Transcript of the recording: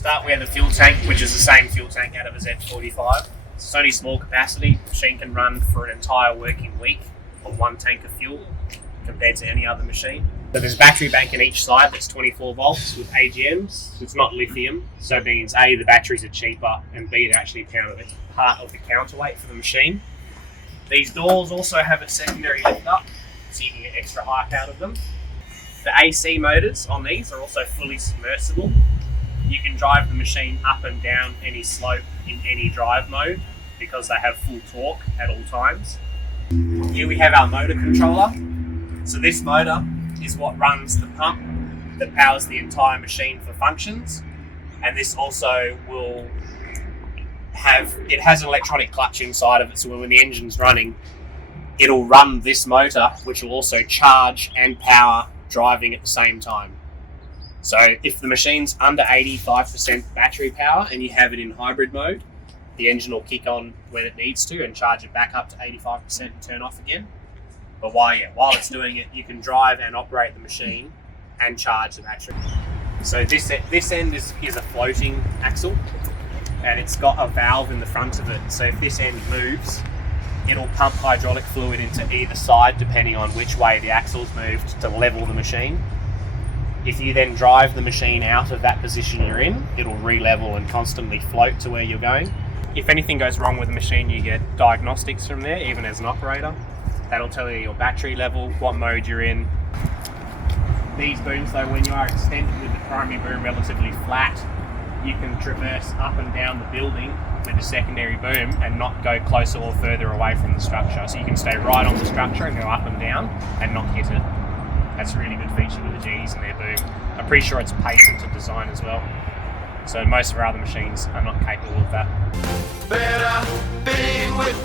Start with the fuel tank, which is the same fuel tank out of a Z45. It's only small capacity. The machine can run for an entire working week on one tank of fuel compared to any other machine. So there's a battery bank in each side that's 24 volts with AGMs. It's not lithium, so it means A, the batteries are cheaper, and B, they're actually part of the counterweight for the machine. These doors also have a secondary lift up, so you can get extra height out of them. The AC motors on these are also fully submersible. You can drive the machine up and down any slope in any drive mode because they have full torque at all times. Here we have our motor controller. So this motor is what runs the pump that powers the entire machine for functions. And this also it has an electronic clutch inside of it, so when the engine's running, it'll run this motor, which will also charge and power driving at the same time. So if the machine's under 85% battery power and you have it in hybrid mode, the engine will kick on when it needs to and charge it back up to 85% and turn off again. But while it's doing it, you can drive and operate the machine and charge the battery. So this end is a floating axle, and it's got a valve in the front of it. So if this end moves, it'll pump hydraulic fluid into either side depending on which way the axle's moved to level the machine. If you then drive the machine out of that position you're in, it'll re-level and constantly float to where you're going. If anything goes wrong with the machine, you get diagnostics from there, even as an operator. That'll tell you your battery level, what mode you're in. These booms though, when you are extended with the primary boom relatively flat, you can traverse up and down the building with the secondary boom and not go closer or further away from the structure. So you can stay right on the structure and go up and down and not hit it. That's a really good feature with the Genies and their boom. I'm pretty sure it's patented design as well. So most of our other machines are not capable of that. Better being with